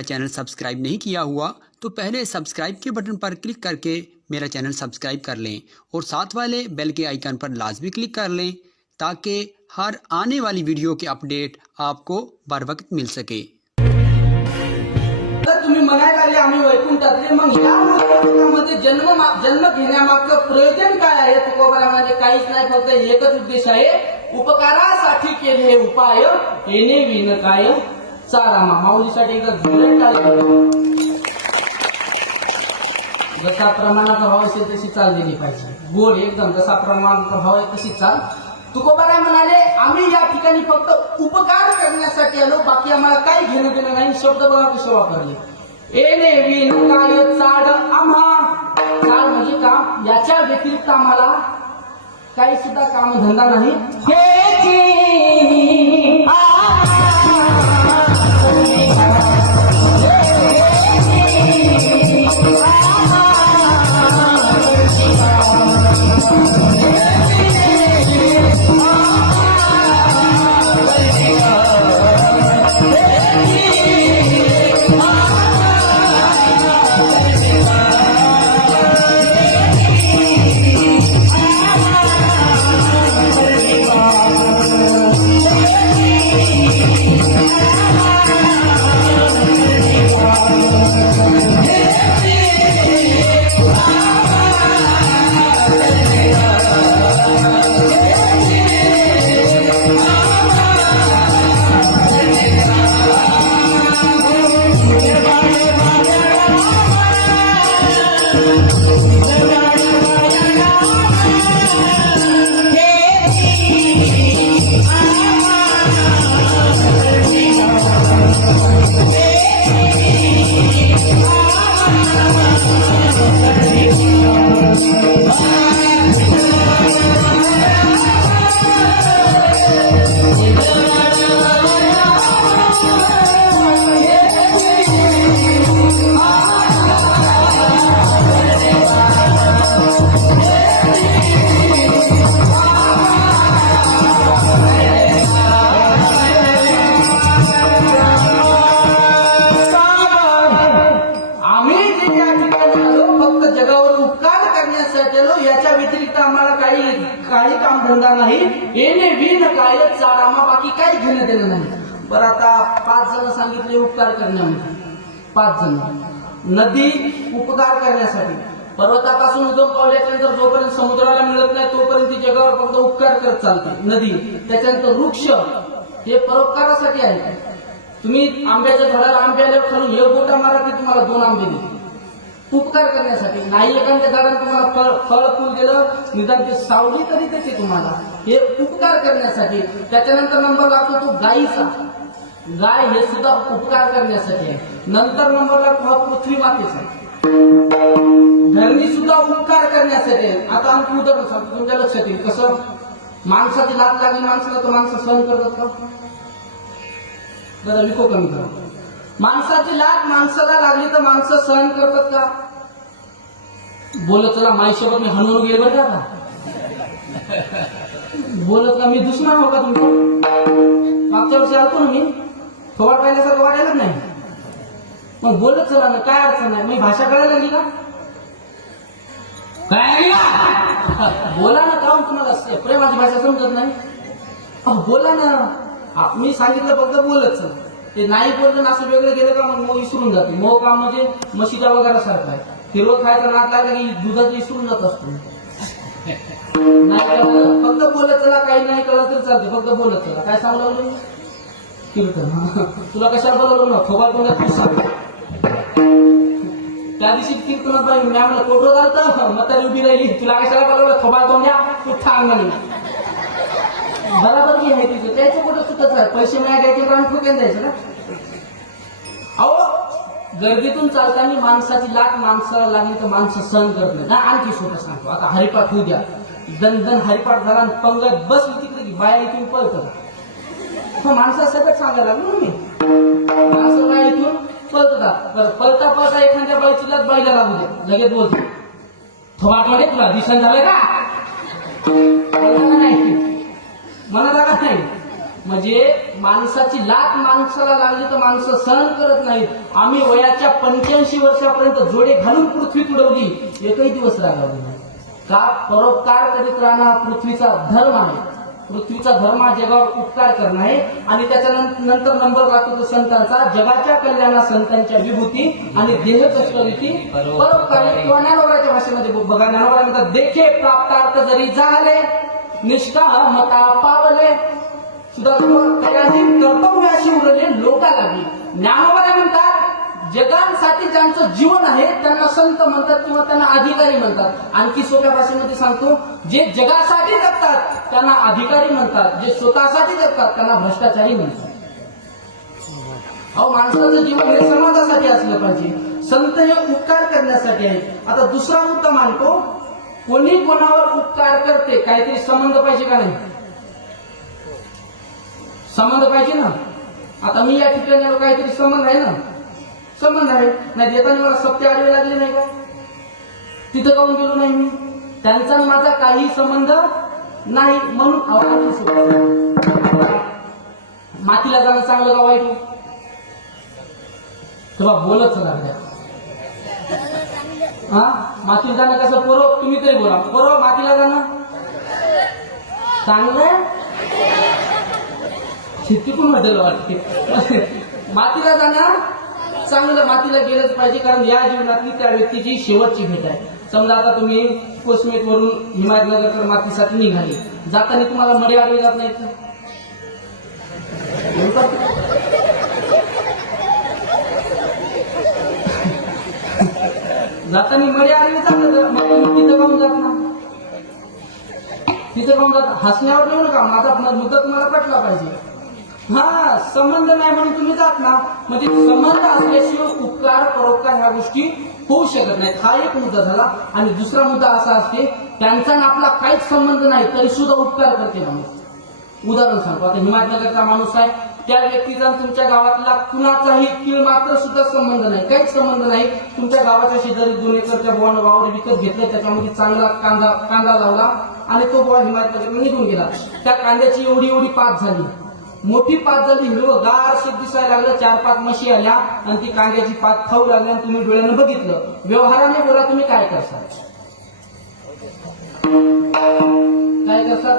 मेरा channel subscribe नहीं KIA हुआ तो पहले सब्सक्राइब के बटन पर क्लिक करके मेरा चैनल सब्सक्राइब कर लें और साथ वाले बेल के आइकन पर लाजमी क्लिक कर लें ताकि हर आने वाली वीडियो के अपडेट आपको बर वक्त मिल सके। तुम्ही म्हणायला लागले आम्ही वैकुंठातले, मग या वैकुंठामध्ये जन्म घेण्यामागचं प्रयोजन काय आहे? तुकोबरा म्हणजे काहीच नाही, फक्त एकच उद्देश आहे, उपकारासाठी केले हे उपाय येणे विनकाय चारामा. माऊलीसाठी एकदा जोरात टाळी. जसा प्रमाणाचा भाव असेल तशी चाल दिली पाहिजे, गोड एकदम जसा प्रमाणाचा भाव आहे तशी चाल. तुकोबरा म्हणाले आम्ही या ठिकाणी फक्त उपकार करण्यासाठी आलो, बाकी आम्हाला काही घेणं देणं नाही. शब्द बघा कसे वापरले, येणे विनकाय चाड आम्हा. चाड म्हणजे काम, याच्या व्यतिरिक्त आम्हाला काही सुद्धा कामधंदा नाही. याच्या व्यतिरिक्त आम्हाला काही काम धंदा नाही. येणे विनकाय चारामा, बाकी काही घेणं देणं नाही. बरं, आता 5 जण सांगितले उपकार करण्यामध्ये. 5 जण नदी उपकार करण्यासाठी, पर्वतापासून उगम पावल्याच्यानंतर जोपर्यंत समुद्राला मिळत नाही तोपर्यंत ती जगावर फक्त उपकार करत चालते नदी. त्याच्यानंतर वृक्ष हे परोपकारासाठी आहे. तुम्ही आंब्याच्या झाडाला आंबे आल्यावर खालून एक बोटा मारा की तुम्हाला 2 आंबे देतील, उपकार करण्यासाठी. नाही एखाद्या झाडाने तुम्हाला फळ फुल दिलं, निदान ते सावली तरी देते तुम्हाला, हे उपकार करण्यासाठी. त्याच्यानंतर नंबर लागतो तो गायीचा. गाय हे सुद्धा उपकार करण्यासाठी आहे. नंतर नंबर लागतो पृथ्वी मातेचा. धरणी सुद्धा उपकार करण्यासाठी आहे. आता आणखी उदाहरण सांगतो, तुमच्या लक्षात येईल कसं. माणसाची लात लागली माणसाला, तर माणसं सहन करतात का? जरा विको कमी करा. माणसाची लाट माणसाला लागली तर माणसं सहन करतात का? बोलत चला माईसोबत मी हनुमान गेले बरं का, बोलत का मी दुश्मन हो का तुमचा? मागच्या वर्षी आलतो ना मी, थोडा पाहिल्यासारखं वाटायलाच नाही. मग बोलत चला ना, काय अडचण नाही. मी भाषा कळायला लागली का? काय बोला ना, काहून तुम्हाला प्रेमाची भाषा समजत नाही? बोला ना. मी सांगितलं फक्त बोलत चला. ते नाही बोललं ना, असं वेगळं गेलं का मग विसरून जातो. मोह काम म्हणजे म्हशीच्या वगैरे सारखं आहे. हिरवं खायचा नाद लागला की दुधाचं विसरून जात असतो. नाही कळलं फक्त बोलत चला, काही नाही कळलं तरी चालते, फक्त बोलत चला. काय सांगू लागलो? कीर्तन. तुला कशाला बोलवलं ना, थोबाड कोणत्या तू सांग. त्या दिवशी कीर्तनात बाई मी आम्हाला फोटो घालतं, म्हातारी उभी राहिली, तुला कशाला बोलवलं? थोबाड कोणत्या तू ठांग नाही. बराबर की आहे तिथे, त्याचं कुठं सुटत आहे. पैसे मिळायचे रान ठोक्यान द्यायचं ना. अहो, गर्दीतून चालताना माणसाची लाट माणसाला लागली तर माणसं सहन करत नाही. आणखी सोपं सांगतो, आता हरिपाठ होऊ द्या. दन हरिपाठ झाला आणि पंगत बसली तिकडे की बाया इथून पळतात. माणसा सगळं सांगायला लागलो मी. माणसं बाया इथून पळतात. पळता पळता एखाद्या बाईचीलाच बाईला लागू दे, लगेच बोलतो थोबाटमध्ये तुला दिसन झालं का? नाही मला जागा नाही. म्हणजे माणसाची लाट माणसाला लागली तर माणसं सहन करत नाहीत. आम्ही वयाच्या 85 वर्षापर्यंत जोडे घालून पृथ्वी तुडवली, एकही दिवस रागावली नाही. का? परोपकार करीत राहणं हा पृथ्वीचा धर्म आहे. पृथ्वीचा धर्म हा जगावर उपकार करणं आहे. आणि त्याच्यानंतर नंबर लागतो तो संतांचा, जगाच्या कल्याणा संतांच्या विभूती आणि देह कष्टरीती परोपकारी. किंवा ज्ञानोबाच्या भाषेमध्ये बघा, ज्ञानोबा म्हणतात, देखे प्राप्तार्थ जरी झाले निष्ठा मता पावले सुद्धा कर्तव्याशी उरले लोका लागली. ज्ञानोबा म्हणतात, जगांसाठी ज्यांचं जीवन आहे त्यांना संत म्हणतात किंवा त्यांना अधिकारी म्हणतात. आणखी सोप्या भाषेमध्ये सांगतो, जे जगासाठी जगतात त्यांना अधिकारी म्हणतात, जे स्वतःसाठी जगतात त्यांना भ्रष्टाचारी म्हणतात. अहो, माणसाचं जीवन हे समाजासाठी असलं पाहिजे. संत हे उपकार करण्यासाठी आहे. आता दुसरा मुद्दा मानतो, कोणी कोणावर उपकार करते, काहीतरी संबंध पाहिजे का नाही? संबंध पाहिजे ना. आता मी या ठिकाणी आलो, काहीतरी संबंध आहे ना. संबंध आहे. नाही देताना मला सत्य आडवे लागले नाही का? तिथं काऊन गेलो नाही मी? त्यांचा माझा काही संबंध नाही म्हणून मातीला जाणं चांगलं का वाईट? तेव्हा बोलच लागल्या. हा, मातीला जाणं कसं? पोरं तुम्ही तरी बोला, पोरं मातीला जाणं चांगलं तिकून म्हटलं वाटते. मातीला जाणं चांगलं, मातीला गेलंच पाहिजे, कारण या जीवनातली त्या व्यक्तीची शेवटची भेट आहे. समजा आता तुम्ही कोसमेत वरून हिमायतनगरकडे मातीसाठी निघाले, जाताना तुम्हाला मडे आडवे जात नाहीत. जाताना मडे आडवे जातात, तिथं काऊन जात ना? तिथं काऊन जात? हसण्यावर येऊ नका, माझा मुद्दा तुम्हाला पटला पाहिजे. हा, संबंध नाही म्हणून तुम्ही जात ना. म्हणजे संबंध असल्याशिवाय उपकार परोपकार ह्या गोष्टी होऊ शकत नाहीत. हा एक मुद्दा झाला. आणि दुसरा मुद्दा असा असते, त्यांचा आपला काहीच संबंध नाही तरी सुद्धा उपकार करते माणूस. उदाहरण सांगतो, आता हिमायतनगरचा माणूस आहे, त्या व्यक्तीचा तुमच्या गावातला कुणाचाही तीळ मात्र सुद्धा संबंध नाही, काहीच संबंध नाही. तुमच्या गावाच्या शेजारी 2 एकरच्या बोवानं वावर विकत घेतलं, त्याच्यामध्ये चांगला कांदा लावला आणि तो बोवा हिमायतनगरला निघून गेला. त्या कांद्याची एवढी पात झाली, मोठी पात झाली, हिरवगार शेत दिसायला लागलं, 4-5 म्हशी आल्या आणि ती कांद्याची पात खाऊ लागली आणि तुम्ही डोळ्यानं बघितलं. व्यवहाराने बोला, तुम्ही काय करसाल? काय करसाल?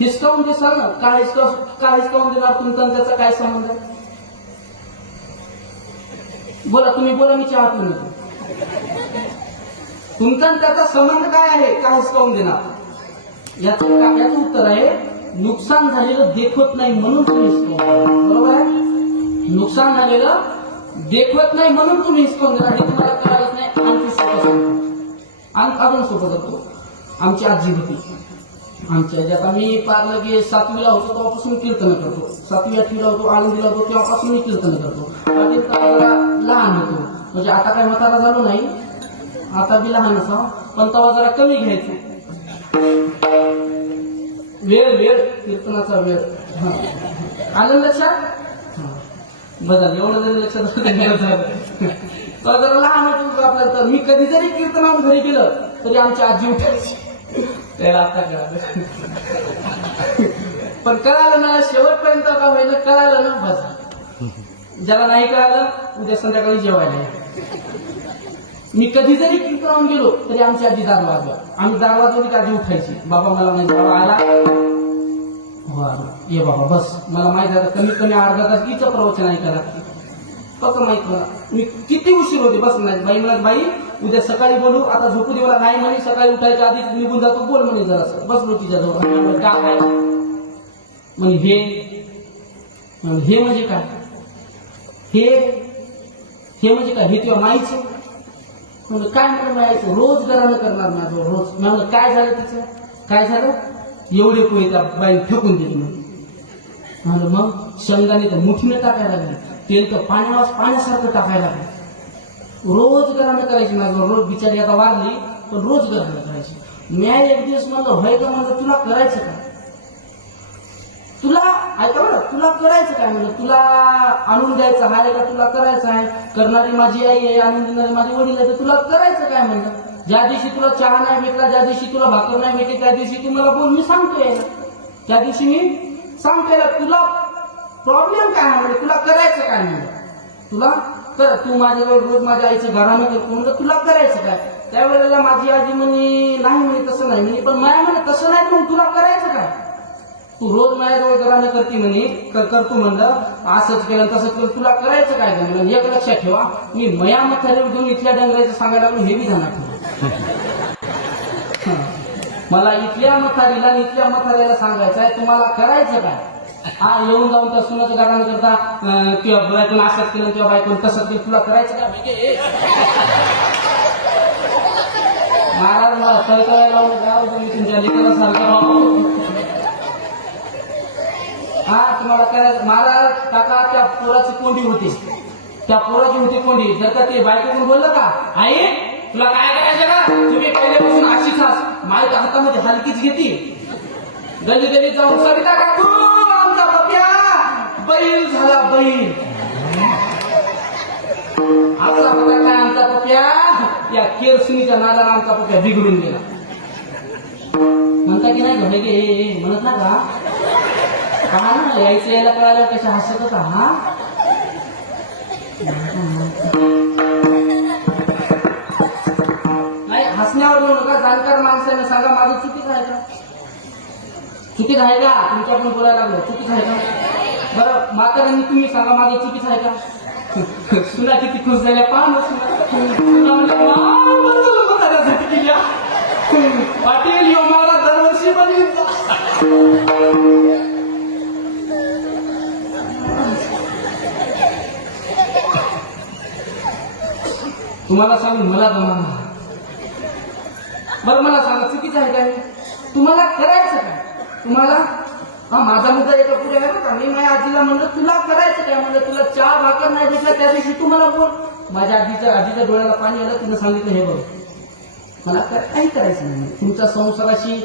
हिसकावून देसाल ना. काय हिसकावून देणार? तुमचा त्याचा काय संबंध? बोला, तुम्ही बोला, मी चहा पिऊन येतो. तुमचा त्याचा संबंध काय आहे? काय हिसकावून देणार? याचं उत्तर आहे, नुकसान झालेलं देखवत नाही म्हणून तुम्ही हिसकावून. बरोबर आहे? नुकसान झालेलं देखवत नाही म्हणून तुम्ही हिसकावून देणार. हे तुम्हाला कळालंच नाही. आणखी सोपं सांगतो, अजून सोपं करतो. आमची आजी होती, आमच्या ज्यात आम्ही पार लगे 7वीला होतो तेव्हापासून कीर्तन करतो. 7वी-8वीला होतो, आळंदीला होतो तेव्हापासून मी कीर्तन करतो. जरा लहान होतो, म्हणजे आता काय म्हातारा झालो नाही, आता बी लहान असा, पण तेव्हा जरा कमी घ्यायचो. वेळ कीर्तनाचा वेळ. आलं लक्षात? बघा, एवढं जरी लक्षात जरा लहान होतो आपल्याला. तर मी कधी जरी कीर्तनावर घरी गेलं तरी आमची आजी उठायची. त्याला आता कळालं, पण कळालं ना, शेवटपर्यंत का व्हायला कळालं ना, बस. ज्याला नाही कळालं उद्या संध्याकाळी जेवायला. मी कधी जरी कीर्तनावर गेलो तरी आमची आजी दार वाजवा. आम्ही दार वाजवली की आजी उठायची. बाबा मला माहिती, बाबा आला, ये बाबा बस. मला माहित आहे कमी अर्धा तास इथं प्रवचन ऐकायला फक्त माहित मला. मी किती उशीर होते, बस नाही. बाई म्हणत, बाई उद्या सकाळी बोलू, आता झोपू दे मला. नाही म्हणे, सकाळी उठायच्या आधीच निघून जातो, बोल म्हणे जरासं. बसलो तिच्याजवळ. काय म्हणे? हे म्हणजे काय? हे म्हणजे काय? हे तुझ्या माईचं? म्हणजे काय म्हणून मायाचं? रोज घरानं करणार माझं रोज. म्हणलं काय झालं तिचं? काय झालं? एवढे पोहे त्या बाई फेकून दिली म्हणलं. मग शेंगदाणे तर मुठीने टाकायला लागले, तेल तर पाण्यासारखं टाकायला लागलं. रोज घरानं करायची माझं रोज. बिचारी आता वारली, पण रोज घरानं करायची. मी एक दिवस म्हणलं, होय का? म्हणलं तुला करायचं का? तुला ऐका बरं, तुला करायचं काय? म्हणलं तुला आणून द्यायचं आहे का? तुला करायचं आहे? करणारी माझी आई आहे, आणून देणारी माझे वडील आहे, तर तुला करायचं काय? म्हणलं ज्या दिवशी तुला चहा नाही भेटला, ज्या दिवशी तुला भाकर नाही भेटली, त्या दिवशी तू मला बोल, मी सांगतोय. त्या दिवशी मी सांग त्याला तुला प्रॉब्लेम काय आहे म्हणजे तुला करायचं काय म्हणजे तुला कर तू माझ्याजवळ रोज माझ्या आईचं घरानं करतो म्हणजे तुला करायचं काय त्यावेळेला माझी आजी म्हणे नाही म्हणे तसं नाही म्हणे पण माया म्हणे तसं नाही मग तुला करायचं काय तू रोज माझ्याजवळ घरानं करते म्हणे करतो म्हणलं असंच केलं तसंच केलं तुला करायचं काय म्हणलं एक लक्षात ठेवा मी मया मथारीवर घेऊन इथल्या डंगराचं सांगायला लागलो हे बी जाणार मला इथल्या मथारीला आणि इथल्या मथारीला सांगायचं आहे तुम्हाला करायचं काय हा येऊन जाऊन त्या सुनाचं गाणं करता किंवा बायकोन असंच केलं किंवा बायकोन तसंच केलं तुला करायचं काय महाराज मला कळकळायला मी तुमच्या लेकरा सारखं हा तुम्हाला करायचं महाराज काका त्या पोराची कोंडी होती त्या पोराची होती कोंडी जर का ते बायकोकडून बोललं का आई तुला काय करायचं का तुम्ही पहिल्यापासून अशीच माझ्या हातामध्ये हलकीच घेतली गल्ली गल्ली जाऊन सविता काकू आमचा पप्या बैल झाला बैल आमचा पप्या काय आमचा पप्या या केरसुनीच्या नादाला आमचा पप्या बिघडून गेला म्हणता की नाही घडे गे म्हणत ना का पहा ना यायचं यायला कळाल्यावर कशा हसत होता हा नाही हसण्यावर बोलू नका जाणकार माणसाने सांगा माझं चुकीचं आहे का चुकीच आहे का तुमच्या पण बोलायला लागलो चुकीच आहे का बरं म्हाताऱ्यांनी तुम्ही सांगा माझं चुकीच आहे का सुना किती खुश झाल्या पहा म्हाताऱ्यासाठी केल्या पाटील यो मला दरवर्षी तुम्हाला सांगून मला जमा बरं मला सांगा चुकीचं आहे काय तुम्हाला करायचं काय तुम्हाला हा माझा मुद्दा एका पुढे आहे का मी माझ्या आजीला म्हणलं तुला करायचं काय म्हणलं तुला चहा भाकर नाही भेटला त्या दिवशी तू मला बोल माझ्या आजीच्या डोळ्याला पाणी आलं तिनं सांगितलं हे बघ मला काही करायचं नाही तुमच्या संसाराशी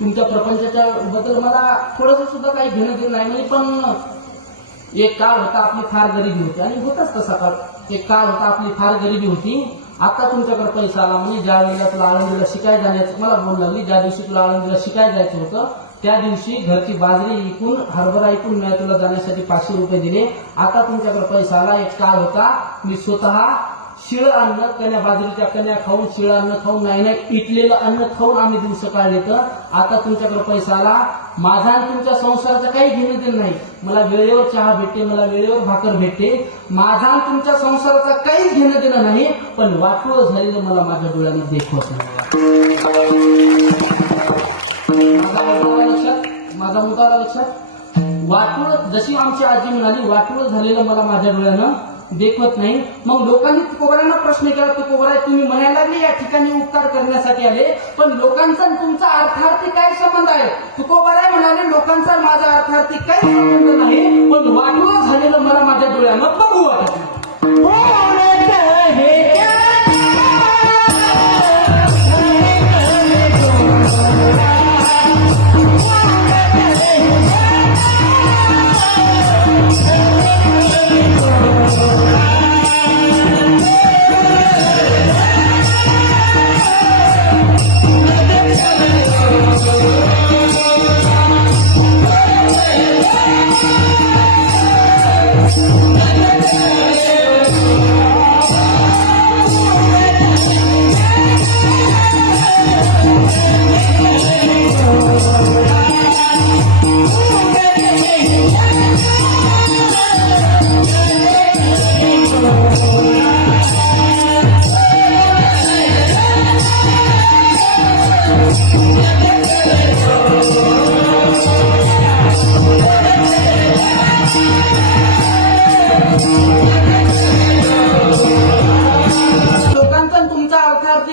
तुमच्या प्रपंचाच्या बद्दल मला थोडंसं सुद्धा काही घेणं देणं नाही म्हणजे पण एक काळ होता आपली फार गरिबी होती आणि होताच तसा काळ एक काळ होता आपली फार गरिबी होती आता तुमच्याकडे पैसा आला म्हणजे ज्या वेळेला तुला आळंदीला शिकायला जाण्याचं मला बोल लागली ज्या दिवशी तुला आळंदीला शिकायला जायचं होतं त्या दिवशी घरची बाजरी विकून हरभरा विकून मी तुला जाण्यासाठी 500 रुपये दिले आता तुमच्याकडे पैसा आला एक काळ होता मी स्वतः शिळ अन्न कन्या बाजरीच्या कन्या खाऊन शिळ अन्न खाऊन नाही पिटलेलं अन्न खाऊन आम्ही दिवस काढले तर आता तुमच्याकडे पैसा आला माझा आणि तुमच्या संसाराचं काही घेणं देणं नाही मला वेळेवर चहा भेटते मला वेळेवर भाकर भेटते माझा आणि तुमच्या संसाराचं काहीच घेणं देणं नाही पण वाटोळ झालेलं मला माझ्या डोळ्याने देखवत माझा मुद्दा लक्षात वाटोळ जशी आमची आजी म्हणाली वाटोळ झालेलं मला माझ्या डोळ्यानं देखवत नाही मग लोकांनी तुकोबारांना प्रश्न केला तुकोबारा तुम्ही म्हणायला लागले या ठिकाणी उपकार करण्यासाठी आले पण लोकांचा तुमचा अर्थार्थी काय संबंध आहे तुकोबारा म्हणाले लोकांचा माझा अर्थार्थी काही संबंध नाही पण वाटोळ झालेलं मला माझ्या डोळ्यानं बघू वाटत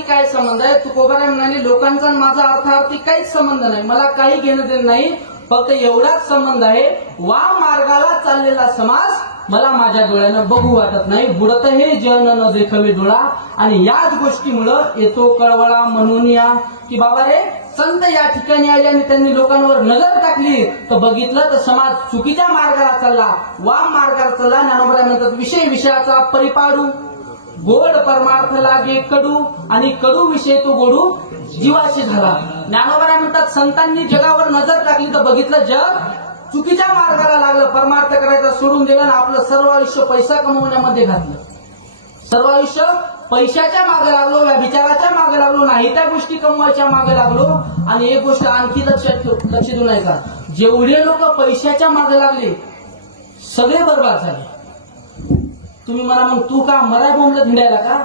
काय संबंध आहे तुकोबारा म्हणाले लोकांचा माझा अर्थार्थी काहीच संबंध नाही मला काही घेणं देणं नाही फक्त एवढाच संबंध आहे वाम मार्गाला चाललेला समाज मला माझ्या डोळ्यानं बघू वाटत नाही बुडत हे जन न देखवे डोळा आणि याच गोष्टीमुळं येतो कळवळा म्हणून या की बाबा रे संत या ठिकाणी आले आणि त्यांनी लोकांवर नजर टाकली तर बघितलं तर समाज चुकीच्या मार्गाला चालला वाम मार्गाला चालला ज्ञानोबा म्हणतात विषय विषयाचा परिपाडू गोड परमार्थ लागे कडू आणि कडू विषय तो गोडू जीवाशी झाला ज्ञानोबा म्हणतात संतांनी जगावर नजर टाकली तर बघितलं जग चुकीच्या मार्गाला लागलं, परमार्थ करायचा सोडून दिलं आणि आपलं सर्व आयुष्य पैसा कमवण्यामध्ये घातलं. सर्व आयुष्य पैशाच्या मागे लागलो, या विचाराच्या मागे लागलो, नाही त्या गोष्टी कमवायच्या मागे लागलो. आणि एक गोष्ट आणखी लक्ष देऊ नये का, जेवढे लोक पैशाच्या मागे लागले सगळे बर्बाद झाले. तुम्ही म्हणा मग तू का मला बोंबलं भिडायला का,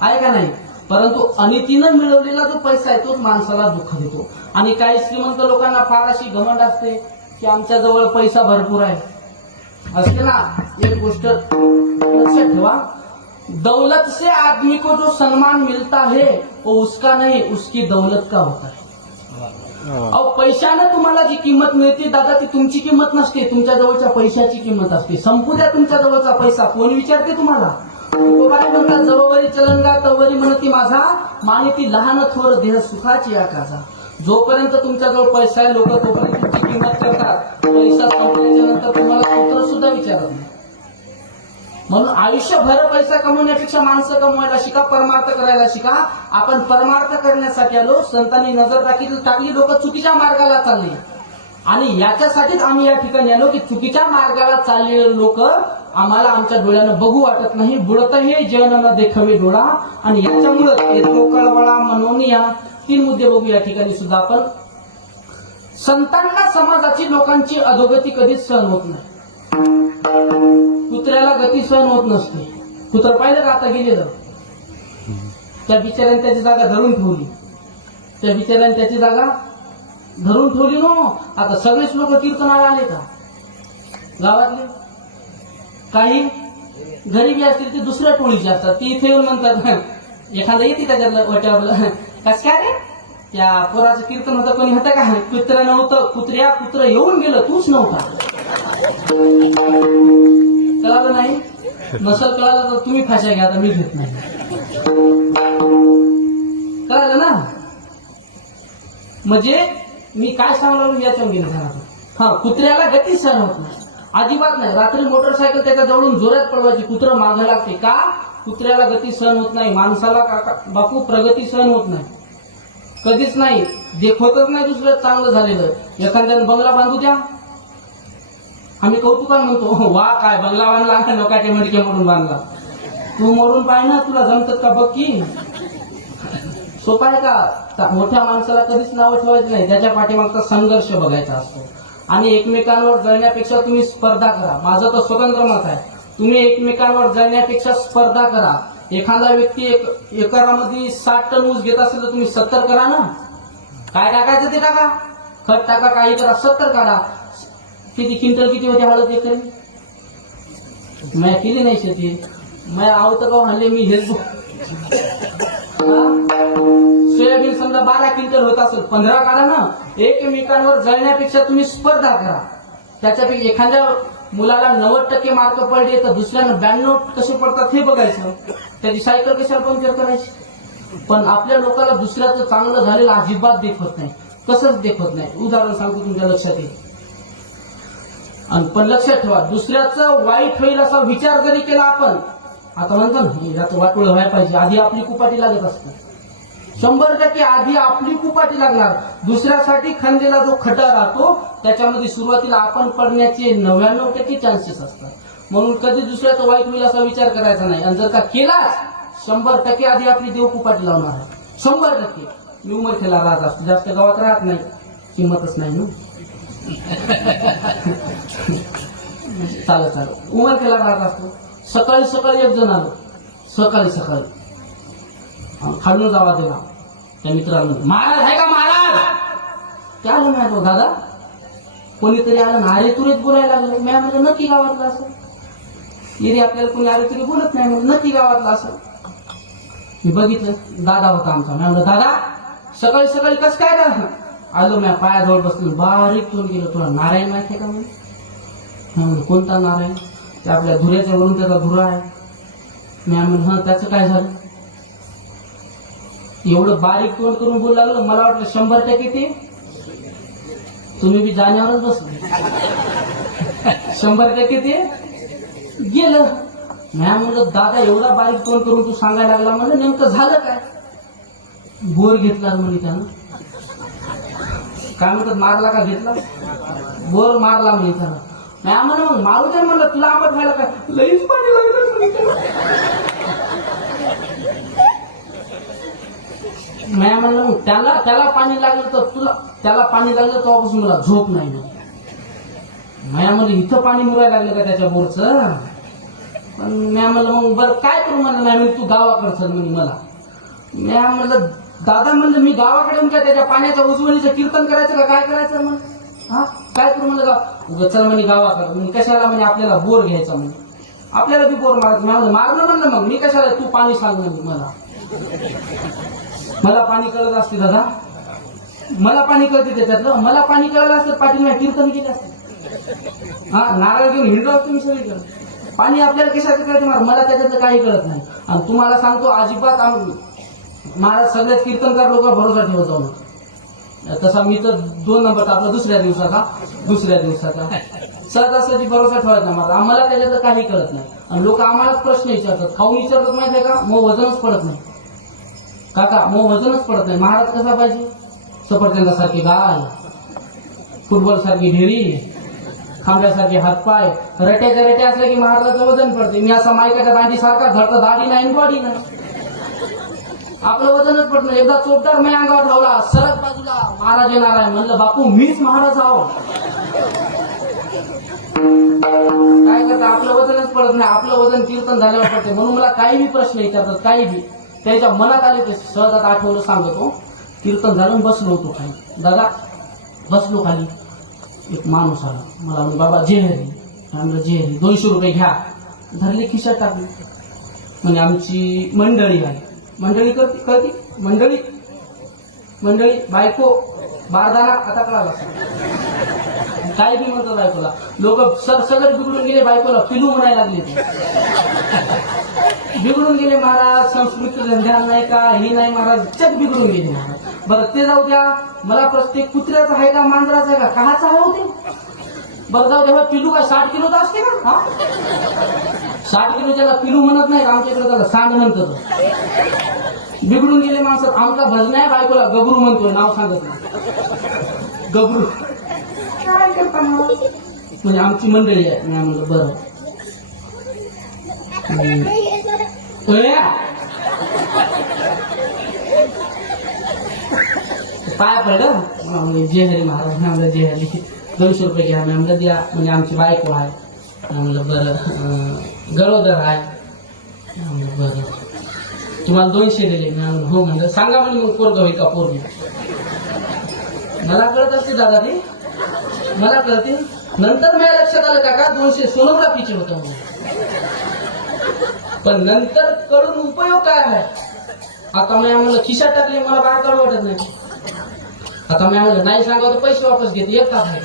आहे का नाही? परंतु अनितीनं मिळवलेला जो पैसा आहे तोच माणसाला दुःख देतो. आणि काही श्रीमंत लोकांना फार अशी घमंड असते की आमच्या जवळ पैसा भरपूर आहे, असते ना. एक गोष्ट लक्षात ठेवा, दौलत से आदमी को जो सम्मान मिलता है वो उसका नहीं, उसकी दौलत का होता है. अहो, पैशानं तुम्हाला जी किंमत मिळते दादा, ती तुमची किंमत नसते, तुमच्या जवळच्या पैशाची किंमत असते. संपू द्या तुमच्या जवळचा पैसा, कोण विचारते तुम्हाला? म्हणतात जवळवरी चलनगा तवरी म्हणती माझा, मानिती लहान थोर देह सुखाची आकाजा. जोपर्यंत तुमच्याजवळ पैसा आहे लोक तोपर्यंत तुमची किंमत करतात, पैसा संपल्याच्या नंतर तुम्हाला कुत्र सुद्धा विचारत नाही. म्हणून आयुष्यभर पैसा कमवण्यापेक्षा माणसं कमवायला शिका, परमार्थ करायला शिका. आपण परमार्थ करण्यासाठी आलो, संतांनी नजर टाकली लोक चुकीच्या मार्गाला चालले. आणि याच्यासाठीच आम्ही या ठिकाणी आलो की चुकीच्या मार्गाला चाललेले लोक आम्हाला आमच्या डोळ्यानं बघू वाटत नाही. बुडत हे जन न देखावे डोळा. आणि याच्यामुळे येतो कळवळा मनोनिया. 3 मुद्दे बघू या ठिकाणी सुद्धा आपण. संतांना समाजाची लोकांची अधोगती कधीच सहन होत नाही. कुत्र्याला गती सहन होत नसते. कुत्र पाहिलं का आता गेलेलं, त्या बिचाऱ्याने त्याची जागा धरून ठेवली, त्या बिचाऱ्याने त्याची जागा धरून ठेवली. नो आता सगळेच लोक कीर्तनाला आले का गावातले? काही गरीबी असतील ती दुसऱ्या टोळीची असतात, ती इथे येऊन म्हणतात, एखादा येते त्याच्यातलं वाट्यावर, कस काय रे त्या पोराचं कीर्तन होतं, कोणी होतं का? कुत्र नव्हतं, कुत्र येऊन गेलं, तूच नव्हता. कळालं नाही? नसल कळालं तर तुम्ही फाशा घ्या, आता मी घेत नाही. कळालं ना? म्हणजे मी काय सांगणार याच्या गेलं. हा, कुत्र्याला गती सहन होत नाही, अजिबात नाही. रात्री मोटरसायकल त्याच्या जवळून जोरात पळवायची, कुत्रं मागं लागते का? कुत्र्याला गती सहन होत नाही. माणसाला बापू प्रगती सहन होत नाही, कधीच नाही. देखवतच नाही दुसरं चांगलं झालेलं. एखाद्याने बंगला बांधू द्या, आम्ही कौतुकाने म्हणतो, वा काय बंगला बांधला, लोकांच्या मडके मोडून बांधला. तू मोडून पाय ना, तुला जमतात का बघ की. सोपा आहे का? मोठ्या माणसाला कधीच नाव ठेवायचं नाही, त्याच्या पाठीमागचा संघर्ष बघायचा असतो. आणि एकमेकांवर जळण्यापेक्षा तुम्ही स्पर्धा करा. माझं तर स्वतंत्र मत आहे, तुम्ही एकमेकांवर जळण्यापेक्षा स्पर्धा करा. एखादा व्यक्ती एकरामध्ये 60 टन ऊस घेत असेल तर तुम्ही 70 करा ना. काय टाकायचं ते टाका, खत टाका, काही करा, 70 काढा. किती क्विंटल किती होते हळद एकरी? मैं केली नाही शेती, मैं आवत का हल्ले मी हेच. सोयाबीन समजा 12 क्विंटल होत असेल, 15 काढा ना. एकमेकांवर जळण्यापेक्षा तुम्ही स्पर्धा करा. त्याच्यापैकी एखाद्या मुलाला 90% मार्क पडले तर दुसऱ्यानं 92 कसे पडतात हे बघायचं. त्याची सायकल कशाला पंक्चर करायची. पण आपल्या लोकांना दुसऱ्याचं चांगलं झालेलं अजिबात देखवत नाही, कसंच देखवत नाही. उदाहरण सांगतो तुमच्या लक्षात येईल. आणि पण लक्षात ठेवा, दुसऱ्याचं वाईट होईल असा विचार जरी केला आपण, आता म्हणतो ना वाटोळ व्हायला पाहिजे, आधी आपली कुपाटी लागत असते. 100% आधी आपली कुपाटी लागणार. दुसऱ्यासाठी खणलेला जो खड्डा राहतो त्याच्यामध्ये सुरुवातीला आपण पडण्याचे 99% चान्सेस असतात. म्हणून कधी दुसऱ्याचं वाईट होईल असा विचार करायचा नाही. आणि जर का केलाच 100% आधी आपली देव कुपाटी लावणार आहे. 100%. मी उमरखेला राहत असतो, जास्त गावात राहत नाही, किंमतच नाही ना. चालत उमरखेला राहत असतो. सकाळी एक जण आलो, सकाळी खालून जावा दिला त्या मित्रांनो, महाराज आहे का महाराज? त्या आलो मी, दादा कोणीतरी आलं ना, अरे तुरेच बोलायला लागलो. मी म्हणलं नक्की गावातलं असं? येणे आपल्याला कोणी अरे तुरी बोलत नाही, म्हणून नक्की गावातलं असं. मी बघितलं दादा होता आमचा. मी म्हणलं दादा सकाळी कसं काय का? आलो मी पायाजवळ बसलो, बारीक तोंड गेलो. तुला नारायण माहिती का? म्हणून कोणता नारायण? ते आपल्या धुऱ्याच्या वरून त्याचा धुरा आहे. मी म्हणलं हा, त्याचं काय झालं? एवढं बारीक तोंड करून बोलू लागलं, मला वाटलं 100% ते तुम्ही बी जाण्यावरच बसले. 100% ते गेलं. मी म्हणलं दादा एवढा बारीक तोंड करून तू सांगायला लागला, म्हणलं नेमकं झालं काय? बोर घेतला म्हणे त्यानं. काय म्हणतात मारला का घेतला बोर मारला म्हणे त्याला नाही आम्हाला मग मारू द्या म्हणलं तुला आंबट व्हायला काय लईच पाणी लागलं नाही म्हणलं मग त्याला पाणी लागलं तर तुला त्याला पाणी लागलं तेव्हापासून मला झोप नाही माया म्हणलं इथं पाणी मुरायला लागलं का त्याच्या बोरचं पण मी म्हणलं मग बरं काय करू म्हणलं नाही तू गावाकडे चल म्हणजे मला मी म्हणलं दादा म्हणलं मी गावाकडे म्हणजे त्याच्या पाण्याच्या उजवणीचं कीर्तन करायचं का काय करायचं म्हणलं हा काय करू म्हणलं चल म्हणे गावाकडे म्हणजे कशाला म्हणजे आपल्याला बोर घ्यायचा म्हणजे आपल्याला बी बोर मारायचं मारलं म्हणलं मग मी कशाला तू पाणी सांग म्हणजे मला पाणी कळत असते दादा मला पाणी कळते त्याच्यातलं मला पाणी कळलं असतं पाटील मी कीर्तन केलं असतं हा नारळ घेऊन हिंडलो असतो मी सगळीकडे पाणी आपल्याला कशाचं कळतं मला त्याच्यातलं काही कळत नाही आणि तुम्हाला सांगतो अजिबात महाराज सगळ्यात कीर्तनकार लोक भरोसा ठेवत जाऊ तसा मी तर 2 नंबर आपला दुसऱ्या दिवसाचा सहजासहजी भरोसा ठेवत नाही माझा आम्हाला त्याच्यातलं काही कळत नाही आणि लोक आम्हालाच प्रश्न विचारतात खाऊन विचारतात माहिती आहे का मग वजनच पडत नाही काका मग वजनच पडत नाही महाराज कसा पाहिजे सफरचंदासारखी गाय फुटबॉल सारखी ढेरी खांब्यासारखे हातपाय रट्याच्या रट्या असल्या की महाराजाचं वजन पडते मी असा मायकाच्या दांडी सारखा धरता दाढी नाही बॉडी नाही आपलं वजनच पडत नाही एकदा चोपदार मी अंगावर ठेवला सरळ बाजूला महाराज येणार आहे म्हणलं बापू मीच महाराज आहो काय करता आपलं वजनच पडत नाही आपलं वजन कीर्तन झाल्यावर पडते म्हणून मला काही बी प्रश्न विचारतात काही बी त्याच्या मनात आले ते सहजात आठवलं सांगतो कीर्तन झालं बसलो होतो खाली दादा बसलो खाली एक माणूस आला मला म्हणून बाबा जेहरी म्हणलं जेहरी 200 रुपये घ्या धरले खिशात टाकले म्हणजे आमची मंडळी आहे मंडळी कळती मंडळी बायको बारदाना आता कळाला काय बी म्हणतात बायकोला लोक सगळं बिघडून गेले बायकोला पिलू म्हणायला लागले ते बिघडून गेले महाराज संस्कृती ध्यान नाही का हे नाही महाराज चक बिघडून गेले महाराज बरं ते जाऊ द्या मला प्रत्येक कुत्र्याचा आहे का मांजराचा आहे का काहाचा आहे होते बरं जाऊ द्या पिलू का 60 किलोचा असते ना हा 60 किलो ज्याला पिलू म्हणत नाही आमच्याकडे त्याला सांग म्हणतात बिघडून गेले माणसात आमचा भजन आहे बायकोला गबरू म्हणतोय नाव सांगत नाही गबरू काय करता म्हणजे आमची मंडळी आहे मी म्हणलं बरं पाय पडलं जे हरी महाराज म्हणलं जे हरी 200 रुपये घ्या म्हणलं द्या म्हणजे आमची बायको आहे म्हणलं बरं गरोदर आहे म्हणलं बरं तुम्हाला 200 दिले हो म्हणलं सांगा म्हणजे मग पोरग होईल का पोरगी मला कळत असते दादा ते मला कळते नंतर माझ्या लक्षात आलं काका 200 सोनोग्राफीचे होतं पण नंतर करून उपयोग काय आहे आता मी म्हणलं खिशात टाकले मला बाहेर काढू वाटत नाही आता मी म्हणलं नाही सांगा तर पैसे वापस घेते एक तास आहे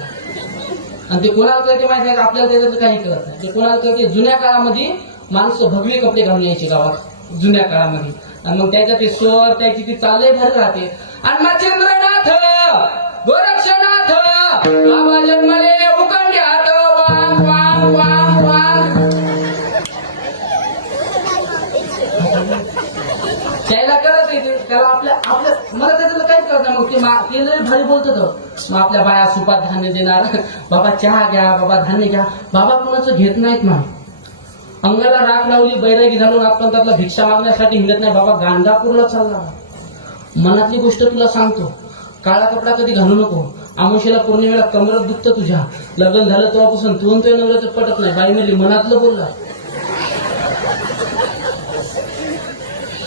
आणि ते कोणाला कळते माहिती आहे आपल्याला त्याच्यात काही कळत नाही ते कोणाला कळते जुन्या काळामध्ये माणसं भगवे कपडे घालून यायचे गावात जुन्या काळामध्ये आणि मग त्याच्या ते स्वर त्याची ती चालही भर राहते आणि मच्छिंद्रनाथ गोरक्षनाथ बाबा जन्मले उकंड्यात वांग वांग वांग वांग त्याला कळत येते त्याला आपल्या मला त्याच्यातलं काहीच कळत नाही मग ते लय भारी बोलत मग आपल्या बाया सुपात धान्य देणार बाबा चहा घ्या बाबा धान्य घ्या बाबा कोणाचं घेत नाहीत ना अंगाला राख लावली बैरागी घालून आपण त्यातला भिक्षा मागण्यासाठी हिंडत नाही बाबा गाणगापूरला चालला मनातली गोष्ट तुला सांगतो काळा कपडा कधी घालू नको आमुषेला पौर्णिमेला कमरत दुखतं तुझ्या लग्न झालं तेव्हापासून तू तो नवऱ्याचं पटत नाही बाई म्हणली मनातलं बोलला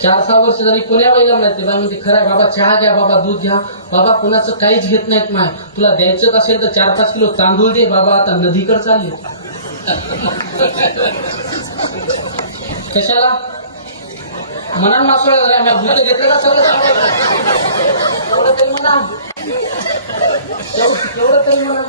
4-6 वर्ष झाली कोण्या बाईला म्हणते बाई म्हणते खरं बाबा चहा घ्या बाबा दूध घ्या बाबा कोणाचं काहीच घेत नाहीत माय तुला द्यायचं असेल तर 4-5 किलो तांदूळ दे बाबा आता नदीकडे चालले कशाला मनात मासोळा झाला दूध घेतलं का सगळं तेवढं तरी म्हणा तेवढं तरी म्हणा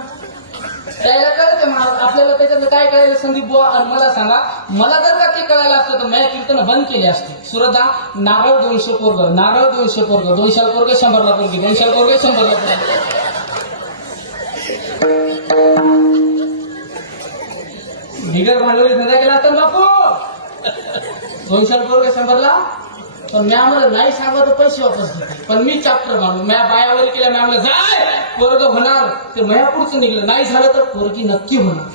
त्याला कळत आपल्याला त्याच्यात काय करायला संदीप बुवा आणि मला सांगा मला जर का ते कळायला असतं तर मी कीर्तन बंद केले असते सुरदा नारळ 200 पोरग नारळ 200 पोरग 200 पोरग 100 ला पोरगी 200 पोरग 100 ला बिगर भांडवली धंदा केला तर बापू 200 पोरग 100 ला पण मी आम्हाला नाही सांगा तर पैसे वापस घेते. पण मी चॅप्टर मानून म्या बायावर केल्या मी आम्हाला जाय पोरग होणार ते मया पुढचं निघलं नाही झालं तर पोरगी नक्की होणार.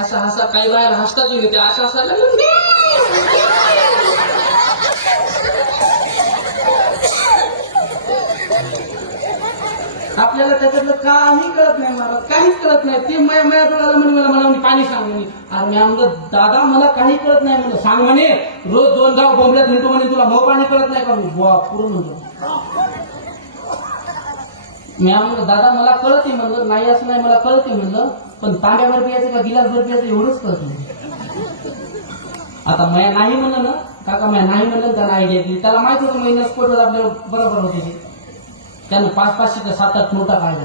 असा असा काही बाहेर हसतात घेते असा असायला आपल्याला त्याच्यातलं काही कळत नाही मला काहीच कळत नाही. ते मया मला पाणी सांग म्हणे. अरे मी आमचं दादा मला काही कळत नाही म्हणलं सांग म्हणे रोज 2 गाव बोंबल्यात म्हणतो म्हणे तुला मग पाणी कळत नाही का बुवा पुरून म्हणतो. मी म्हणलं दादा मला कळते म्हणलं नाही असं नाही मला कळते म्हणलं पण तांब्यावर पियाचं का गिलासभर पियाचं एवढंच कळत नाही. आता मया नाही म्हणलं ना काका मया नाही म्हणलं त्याला आयडिया दिली त्याला माहित होतं महिन्यात स्फोट आपल्याला बरोबर होते ते. त्यानं 500-500च्या 7-8 नोटा काढल्या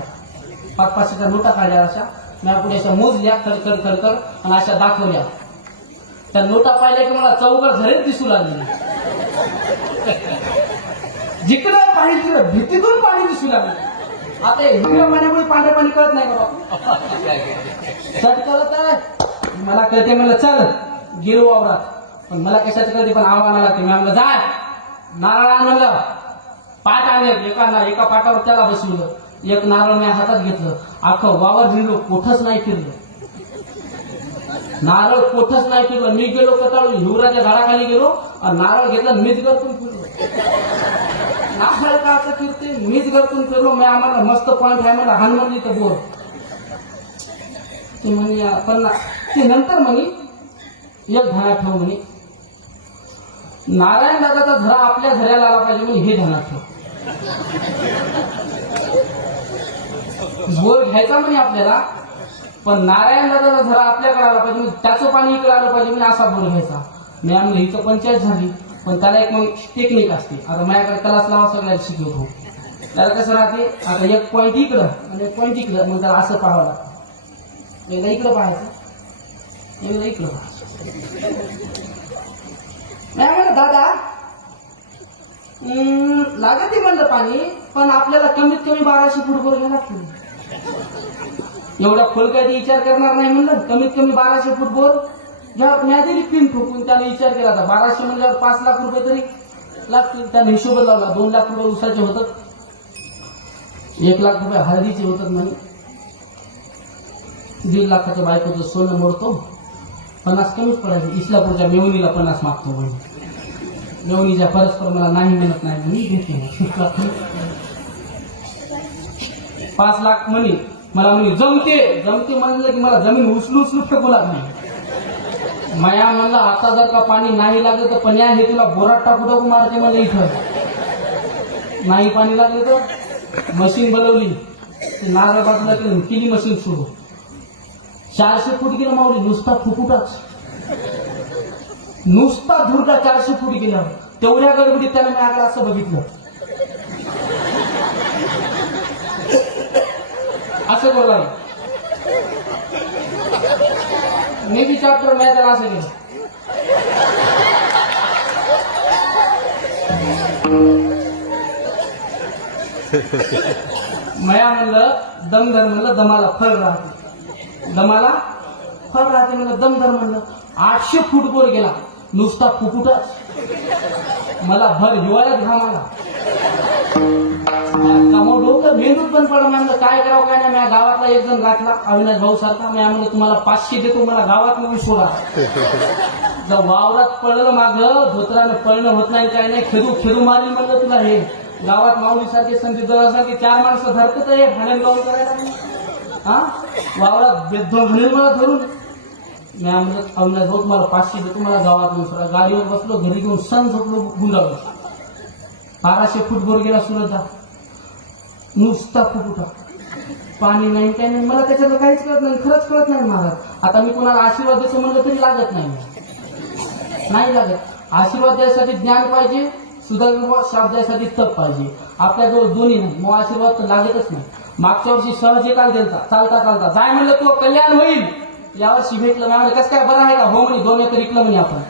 500-500च्या नोटा काढल्या अशा मी पुढे अशा मोजल्या कर आणि अशा दाखवल्या. त्या नोटा पाहिल्या की मला चौघर झरेच दिसू लागले. जिकडं पाणी तिकडं भीतीतून पाणी दिसू लागले. आता हिरव्या पाण्यामुळे पांढऱ्या पाणी कळत नाही बाबा चट कळत आहे मला कळते म्हणलं चल गेलो वावरात पण मला कशाचं कळते पण आव्हान लागते. मी म्हणलं जाय नारळ आण म्हणलं पाट आणले एका पाटावर त्याला बसवलं. एक नारळ मी हातात घेतलं अख्खं वावर फिरलो कोठच नाही फिरलं. नारळ कोठच नाही फिरलं. मी गेलो कटाळून हिवराच्या झाडाखाली गेलो आणि नारळ घेतलं मीच गरतून फिरलो. नारळ का असं फिरते मीच गरतून फिरलो. मी आम्हाला मस्त पॉईंट आहे मला हनुमान तर बोर ते म्हणे पण ते नंतर म्हणे एक ध्यानात ठेव म्हणे नारायण दादाचा झरा आपल्या झऱ्याला आला पाहिजे म्हणून हे ध्यानात ठेव. बोर घ्यायचा म्हणे आपल्याला पण नारायण दादाचा झरा आपल्याकडे आला पाहिजे म्हणजे त्याचं पाणी इकडे आलं पाहिजे म्हणजे असा बोर घ्यायचा. मी आम्ही हिचं पंचायत झाली पण त्याला एक मग टेक्निक असते. आता माझ्याकडे क्लास लावा सगळ्याला शिकवतो. त्याला कसं राहते आता एक पॉईंट इकडं आणि एक पॉईंट इकडं मग त्याला असं पाहावं लागतं. एकदा इकडं पाहायचं एकदा इकडं पाहायचं. नाही म्हणलं दादा लागते म्हणलं पाणी पण आपल्याला कमीत कमी 1200 फूट वर घ्यायला लागतं. एवढा खोल काही विचार करणार नाही म्हणलं कमीत कमी 1200 फूट बोर घ्या. मी दिली पिन ठोकून त्याने विचार केला होता 1200 म्हणजे 5 लाख रुपये तरी लागतील. त्याने हिशोब लावला 2 लाख रुपये उसाचे होतात 1 लाख रुपये हळदीचे होतात म्हणे 1.5 लाखाच्या बायकोचं सोनं मोडतो 50 कमीच पडायचं. इस्लापूरच्या मेवणीला 50 मागतो म्हणे. मेवणीच्या परस्पर मला नाही म्हणत नाही मी घेते 5 लाख म्हणे मला म्हणे जमते म्हणलं की मला जमीन उचलू फेकू लागली. माया म्हणलं आता जर का पाणी नाही लागलं तर पण्या हे तुला बोरात टाकू मारते मला इथं नाही पाणी लागलं तर मशीन बनवली नारळ बाजूला केली मशीन सुरू 400 फूट गेलं मावली नुसता फुफुटाच नुसता धुरटा 400 फूट गेल्यावर तेवढ्या गडबडीत त्याने माझ्याकडे असं बघितलं असं बोलला मी बी चॅप्टर मी त्याला असं केलं. मया म्हणलं दमधर म्हणलं दमाला फळ राहते म्हणलं दमधर म्हणलं 800 फूट वर गेला नुसता फुफुटाच. मला भर हिवाळ्यात घाम आला मग डोकं मेंदूत पण पडलं. म्हणलं काय करावं काय नाही. माझ्या गावातला एक जण गाठला अविनाश भाऊ सारखा. मी म्हणलं तुम्हाला 500 देतो मला गावात नेऊन सोडा. जर वावरात पडलं मागं धोत्रानं पळणं होत नाही काय नाही खेदू मारली म्हणलं तुला हे गावात माऊलीसारखे संदीप दरासारखे 4 माणसं धरतात हे भांडण गाऊन करायला हा वावरात बेदम म्हणेल मला धरून. मी म्हणलं अविनाश भाऊ तुम्हाला 500 देतो मला गावात नेऊन सोडा. गाडीवर बसलो घरी घेऊन सण झोपलो गुंडावलं. 1200 फूट वर गेला सुरतचा नुसता फुफुटा पाणी नाही काय नाही. मला त्याच्यातलं काहीच कळत नाही खरंच कळत नाही महाराज. आता मी कोणाला आशीर्वाद द्यायचं म्हणलं तरी लागत नाही लागत. आशीर्वाद द्यायसाठी ज्ञान पाहिजे सुधारणा शाप द्यायसाठी तप पाहिजे. आपल्याजवळ दोन्ही नाही मग आशीर्वाद तर लागतच नाही. मागच्या वर्षी सहज एकाला दिलता चालता जाय म्हणलं तो कल्याण होईल. यावर्षी भेटलं म्हणलं कसं काय बरं आहे का हो म्हणे 2 एकर इकलं म्हणे आपण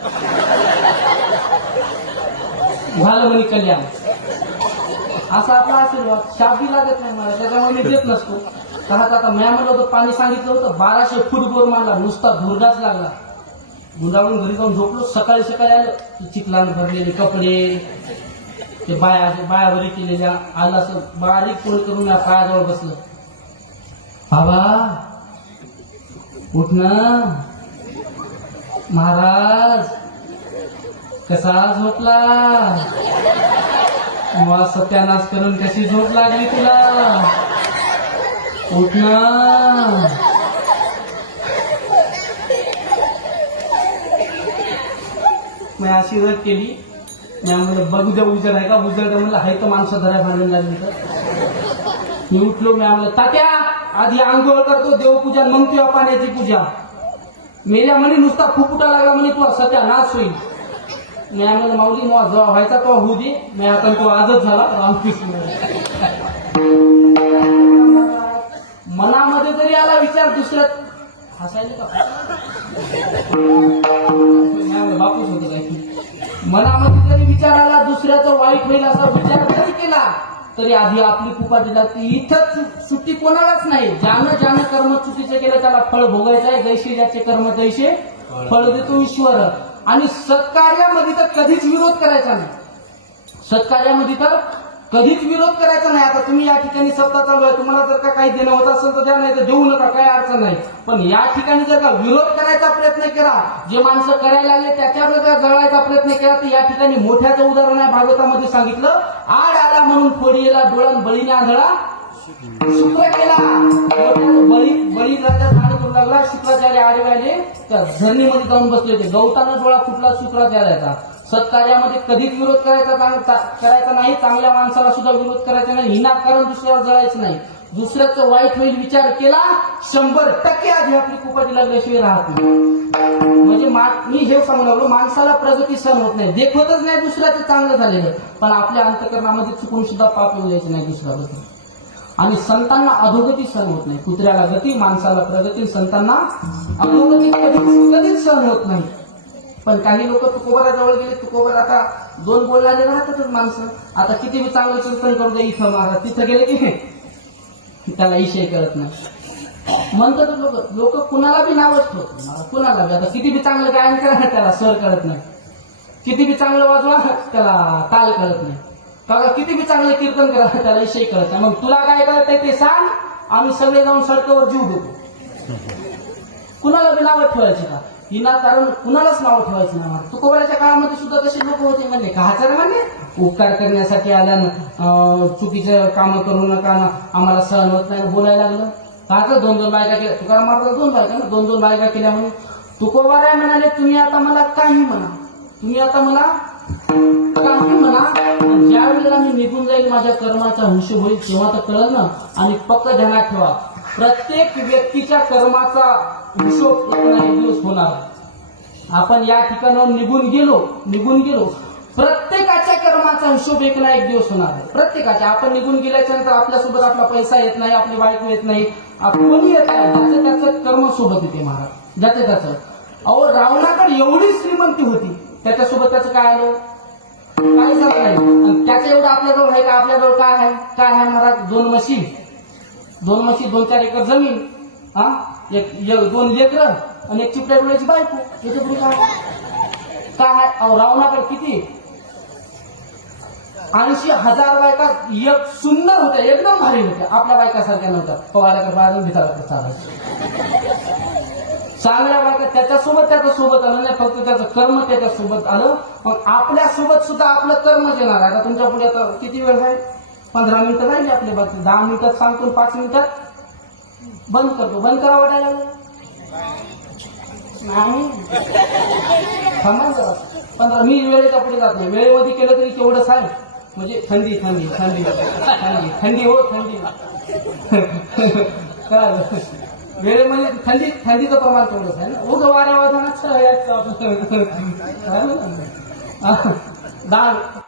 झालं म्हणे कल्याण. असा आपला आशीर्वाद शापी लागत नाही मला त्याच्यामुळे मी देत नसतो. आता म्या म्हणलं होतं पाणी सांगितलं होतं 1200 फूट बोर मारला, नुसता धुरडाच लागला. गुंडाळून घरी जाऊन झोपलो. सकाळी सकाळी आलं, चिखलाने भरलेले कपडे, ते बायावरी केलेल्या, आलं असं बारीक पोळ करून या पायाजवळ बसलं. बाबा उठ ना महाराज, कसा झोपला? मग सत्यानाश करून कशी झोप लागली तुला? उठ ना. मी अशी रग केली. मी म्हणलं बघू द्या उजड आहे का, उजड म्हणलं आहे तर माणसं धरा भांडण लागली तर. मी उठलो. मी म्हणलं तात्या आधी आंघोळ करतो, देवपूजा मग तेव्हा पाण्याची पूजा. मेल्या म्हणे नुसता फुफुटा लागला म्हणे तू सत्यानाश होईल. मी म्हणलं माऊली मग जेव्हा व्हायचा तेव्हा होऊ दे. मी आता तो आजच झाला. रामकृष्ण. मनामध्ये जरी आला विचार दुसऱ्या हसायला का बापूच होत काय, मनामध्ये जरी विचार आला दुसऱ्याचं वाईट होईल असा विचार जरी केला तरी आधी आपली कृपा दिला ती इथंच सुट्टी कोणालाच नाही. ज्यानं कर्म चुकीचे केलं त्याला फळ भोगायचं आहे. जैसे ज्याचे कर्म तैसे फळ देतो ईश्वर. आणि सत्कार्यामध्ये तर कधीच विरोध करायचा नाही. सत्कार्यामध्ये तर कधीच विरोध करायचा नाही. आता तुम्ही या ठिकाणी सत्ता चालू आहे, तुम्हाला जर का काही देणं होत असेल तर द्या, नाही तर देऊ नका, काही अडचण नाही. पण या ठिकाणी जर का विरोध करायचा प्रयत्न केला, जे माणसं करायला लागले त्याच्यावर जर जळायचा प्रयत्न केला तर या ठिकाणी मोठ्याचं उदाहरण आहे. भागवतामध्ये सांगितलं, आड आला म्हणून फोडीला डोळण बळीने आंधळा शुक्र केला. बळी राजा झाड करू लागला. शुक्राचार्य आडवे आले त्या झरणीमध्ये जाऊन बसले होते. गवतानं डोळा फुटला शुक्राचार्याचा. सत्कार्यामध्ये कधीच विरोध करायचा नाही. चांगल्या माणसाला सुद्धा विरोध करायचा नाही. विनाकारण दुसऱ्यावर जळायचं नाही. दुसऱ्याचं वाईट होईल विचार केला 100% आधी आपली कुपाटी लागल्याशिवाय राहत नाही. म्हणजे मी हे सांगू लागलो, माणसाला प्रगती सहन होत नाही, देखवतच नाही दुसऱ्याचं चांगलं झालेलं, पण आपल्या अंतःकरणामध्ये चुकून सुद्धा पाप येऊ द्यायचं नाही दुसऱ्याबद्दल. आणि संतांना अधोगती सहन होत नाही. कुत्र्याला गती, माणसाला प्रगती, संतांना अधोगती कधीच सहन होत नाही. पण काही लोक तुकोबराजवळ गेले. तुकोबर आता 2 बोलायला राहतातच माणसं. आता किती बी चांगलं चिंतन करू दे, इथं महाराज तिथं गेले की त्याला विषय करत नाही. म्हणतात लोक कुणाला बी नावच ठेवत, कुणाला बी. आता किती बी चांगलं गायन करा त्याला स्वर कळत नाही, किती बी चांगलं वाजवा त्याला ताल कळत नाही, का किती बी चांगलं कीर्तन करा त्याला विषय कळत नाही. मग तुला काय कळत आहे ते सांग, आम्ही सगळे जाऊन सडकावर जीव देतो. कुणाला बी नावं ठेवायची का? विनाकारण कुणालाच नाव ठेवायचं नाही. तुकोबराच्या काळामध्ये सुद्धा तसे लोक होते. म्हणले काहाचं म्हणजे उपकार करण्यासाठी आल्यानं चुकीचं काम करू नका ना, आम्हाला सहन होत नाही बोलायला लागलं. काहाचं 2-2 बायका केल्या. तुकाराम महाराज 2 बायका ना, 2-2 बायका केल्या म्हणून. तुकोबाराय म्हणाले तुम्ही आता मला काही म्हणा, तुम्ही आता मला काही म्हणा, ज्या वेळेला मी निघून जाईल माझ्या कर्माचा हिशोब होईल तेव्हा तर कळलं ना. आणि पक्क ध्यानात ठेवा, प्रत्येक व्यक्तीच्या कर्माचा हिशोब एक दिवस होणार. आपण या ठिकाणाहून निघून गेलो प्रत्येकाच्या कर्माचा हिशोब एक ना एक दिवस होणार आहे. प्रत्येकाच्या. आपण निघून गेल्याच्या नंतर आपल्यासोबत आपला पैसा येत नाही, आपली बायको येत नाही, कोणी येत नाही. ज्याचं त्याचं कर्म सोबत येते महाराज, ज्याचं त्याचं. अहो रावणाकडे एवढी श्रीमंती होती, त्याच्यासोबत त्याचं काय आलं? काही झालं नाही. आणि त्याचं एवढं आपल्याजवळ आहे का? आपल्याजवळ काय आहे महाराज? 2 म्हशी, 2-4 एकर जमीन, 2 लेकरं आणि 1 चिपट्या डोळ्याची बायको. याच्यापुढे काय आहे? अहो रावणाकडे किती 80,000 बायका एक सुंदर होत्या, एकदम भारी होत्या, आपल्या बायकासारख्या नव्हत्या. पवाराकडे बाहेरून भिताराकडे चालायचं. चांगल्या बायका त्याच्यासोबत आलं नाही, फक्त त्याचं कर्म त्याच्यासोबत आलं. मग आपल्यासोबत सुद्धा आपलं कर्मच येणार आहे. आता तुमच्या पुढे आता किती वेळ आहे? 15 मिनिटं राहिली आपली बाकी. 10 मिनिटात सांगतो, 5 मिनिटात बंद करतो. बंद करा वाटायला नाही, थांबा जरा. 15 मी वेळेच्या पुढे जात नाही. वेळेमध्ये केलं तरी तेवढंच आहे. म्हणजे थंडी हो, थंडी काय वेळेमध्ये थंडीचं प्रमाण तेवढंच आहे ना. उग वाऱ्या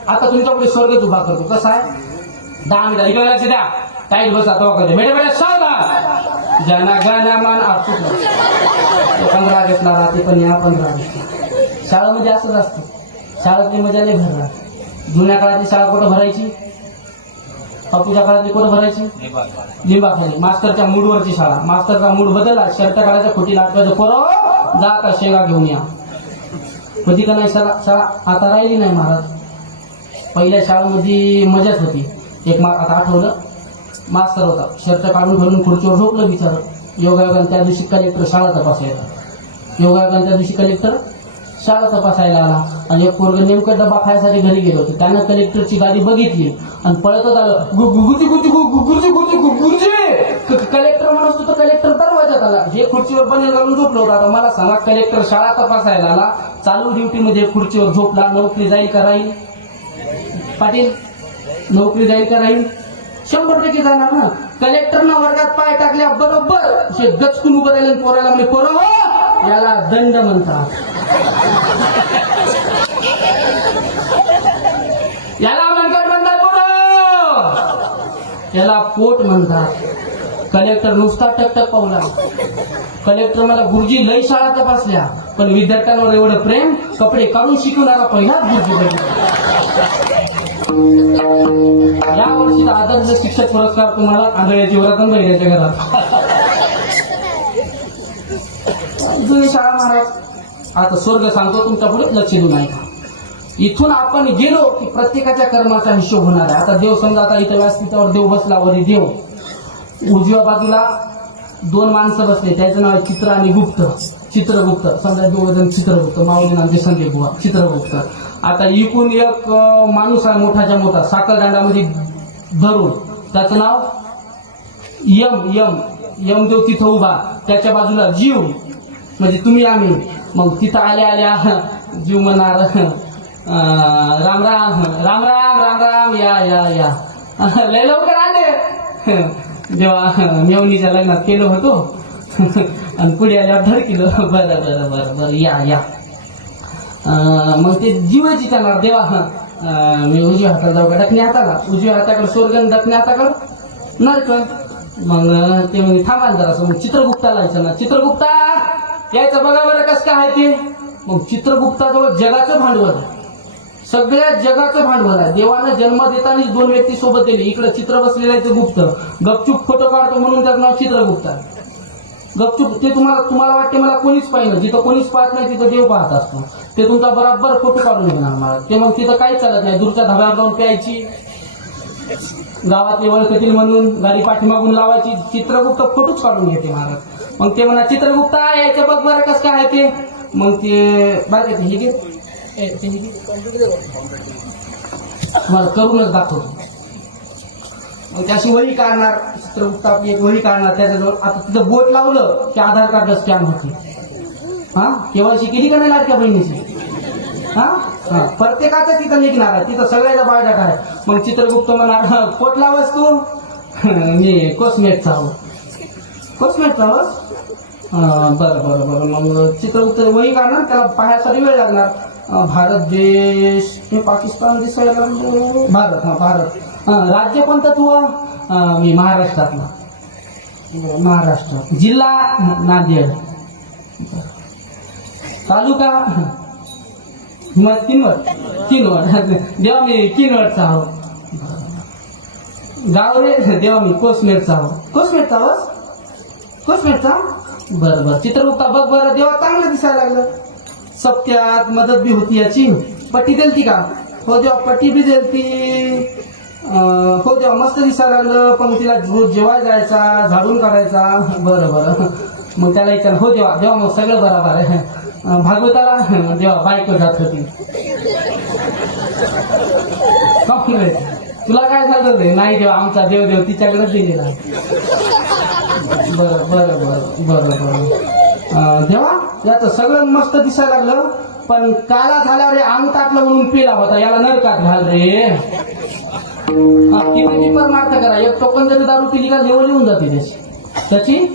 आता तुमच्या पुढे स्वर्ग उभा करतो. कसं आहे? 10 मिनिटं इकडे लक्ष द्या. टाईट बसा तो कधी मेडे सावधान ज्यांना गाण्या मान आपसून 15 ऑगस्टला राहते. पण या 15 ऑगस्ट शाळेमध्ये असंच असतं. शाळेतली मजा लई भरला. जुन्या काळातली शाळा कुठं भरायची? बापूच्या काळात कोण भरायची लिंबाखाली. मास्तरच्या मूडवरची शाळा. मास्तरचा मूड बदलला, शर्ट काढायचा, खोटी लाटवायचं, पोरं जा का शेंगा घेऊन या. कधी का नाही शाळा आता राहिली नाही महाराज. पहिल्या शाळेमध्ये मजाच होती. एक आता आठवलं, मास्तर होता, शर्ट काढून घालून खुर्चीवर झोपलं बिचार. योगायोगाने त्या दिवशी कलेक्टर शाळा तपासायला. योगायोगाने त्या दिवशी कलेक्टर शाळा तपासायला आला आणि एक पोरग नेमकं डबा खायसाठी घरी गेलो होते. त्यानं कलेक्टरची गाडी बघितली आणि पळतच आलं, गुरुजी गुरुजी गुरुजी गुरुजी. कलेक्टर म्हणत होतं, कलेक्टर दरवाजात आला. हे खुर्चीवर बनेल घालून झोपलं होतं. आता मला सांगा, कलेक्टर शाळा तपासायला आला, चालू ड्युटीमध्ये खुर्चीवर झोपला. नोकरी जाईल का राहील पाटील? नोकरी जाईल का राहील? 100% जाणार ना. कलेक्टरनं वर्गात पाय टाकल्या बरोबर गचकून उभं राहिलं. पोराला म्हणजे पोरं याला दंड म्हणतात, याला म्हणतात पोरं, याला पोट म्हणतात. कलेक्टर नुसता टकटक पावला. कलेक्टर मला गुरुजी लई शाळा तपासल्या, पण विद्यार्थ्यांवर एवढं प्रेम, कपडे काढून शिकवणारा पहिलाच गुरुजी. या वर्षीचा आदर्श शिक्षक पुरस्कार तुम्हाला आंधळ्याची वरातून बहिऱ्याच्या घरात. जुनी शाळा महाराज. आता स्वर्ग सांगतो, तुमच्या पुढे लक्ष देऊ नये. इथून आपण गेलो की प्रत्येकाच्या कर्माचा हिशोब होणार आहे. आता देव समजा, आता इथं व्यासपीठावर देव बसला, वरी देव. उजव्या बाजूला 2 माणसं बसले, त्याचं नाव आहे चित्र आणि गुप्त. चित्रगुप्त समजा, 2 जण चित्रगुप्त, माऊली नामचे संदीप बुवा चित्रगुप्त. आता इकून एक माणूस आहे मोठाच्या मोठा, साखरदांडामध्ये धरून, त्याचं नाव यमदेव तिथं उभा. त्याच्या बाजूला जीव, म्हणजे तुम्ही आम्ही. मग तिथं आल्या जीव म्हणणार, राम राम राम राम राम राम, या या या. लय लवकर आले. जेव्हा मेवणीच्या लग्नात केलं होतो आणि पुढे आल्यावर धडकिलं, बरं बरं बरं बरं या या. मग ते जीवाची जाणार, देवा मी उजव्या हाताला जाऊ का दक्षिण हाताला? उजव्या हाताकडे स्वर्ग, दक्षिण हाताकडे नरक. मग ते म्हणजे थांबा जरा. मग चित्रगुप्ताला विचारणार, चित्रगुप्ता यायचं बघा बरं कसं काय आहे ते. मग चित्रगुप्ताजवळ जगाचं भांडवल आहे, सगळ्या जगाचं भांडवल आहे. देवानं जन्म देताना 2 व्यक्ती सोबत दिले. इकडे चित्र बसलेलं आहे, गुप्त गपचूप फोटो काढतो म्हणून त्याचं नाव चित्रगुप्त आहे. गपचूप ते तुम्हाला वाटते मला कोणीच पाहिलं, जिथं कोणीच पाहत नाही तिथं देव पाहत असतो. ते तुमचा बराबर फोटो काढून घेणार मला. ते मग तिथं काहीच चालत नाही. दूरच्या धाब्यावर जाऊन प्यायची, गावातले ओळखतील म्हणून गाडी पाठीमागून लावायची. चित्रगुप्त फोटोच काढून घेते महाराज. मग ते म्हणा, चित्रगुप्ता यायचं बघ बरं कसं काय आहे ते. मग ते बरं हे घे, मला करूनच दाखवतो. मग त्याशी वही काढणार, चित्रगुप्त आपली एक वही काढणार. त्याच्याजवळ आता तिथं बोट लावलं की आधार कार्ड स्कॅन होते. हा केवायसी केली का नाही लाडक्या बहिणीची? हा प्रत्येकाचं तिथं निघणार आहे, तिथं सगळ्याचा बायोडाटा आहे. मग चित्रगुप्त म्हणणार, पोट लावस तू? मी कोसमेटचा आहो. कोसमेटचा आहोस? बरं बरं बरं. मग चित्रगुप्त वही काढणार, त्याला पाहायसाठी वेळ लागणार. भारत देश, हे पाकिस्तान दिसायला लागलो. भारत, हा भारत. राज्य कोणतं तू? मी महाराष्ट्रातला. महाराष्ट्र. जिल्हा नांदेड. तालुका किनवट. देवा मी किनवटचा आहो. गाव रे देवा मी कोसमेटचा आहो. कोसमेटचा आहोस? कोसमेटचा? बरं बरं. चित्रगुप्ता बघ बरं, देवा चांगलं दिसायला लागलं. सप्त्यात मदत बी होती याची. पट्टी दिलती का? हो देवा पट्टी बी दिलती. हो देवा मस्त दिसायला लागलं, पण तिला जेवायला जायचा, झाडून काढायचा. बरं बरं. मग त्याला विचार, हो देवा देवा मग सगळं बरोबर आहे. भागवताला देवा बायको जात होती. तुला काय झालं रे? नाही देवा आमचा देव तिच्याकडेच दिलेला. बरं बरं बरं बरं बरं. देवा याचं सगळं मस्त दिसायला लागलं, पण काला झाल्यावर अंग टाकलं म्हणून पिला होता, याला नरकात घाल रे. किती परमार्थ करा. एक टोकन जरी दारू पिली का लेवल येऊन जाते त्याची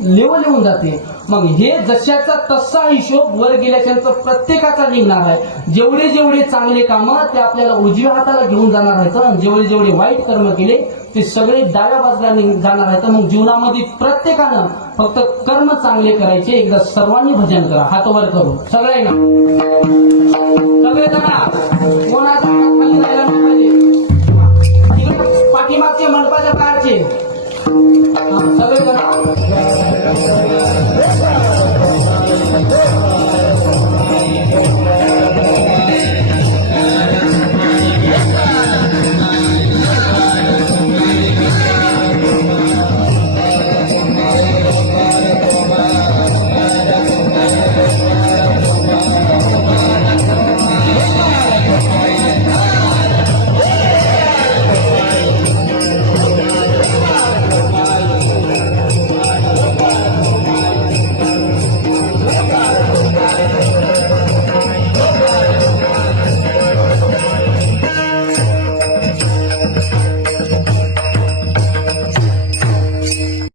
लेवल येऊन जाते. मग हे जशाचा तसा हिशोब वर गेल्याच्या प्रत्येकाचा निघणार आहे. जेवढे जेवढे चांगले कामं ते आपल्याला उजव्या हाताला घेऊन जाणार आहेत, आणि जेवढे जेवढे वाईट कर्म केले ते सगळे डाव्या बाजूला जाणार आहेत. मग जीवनामध्ये प्रत्येकानं फक्त कर्म चांगले करायचे. एकदा सर्वांनी भजन करा, हात वर करून सगळ्यांना, सगळे जण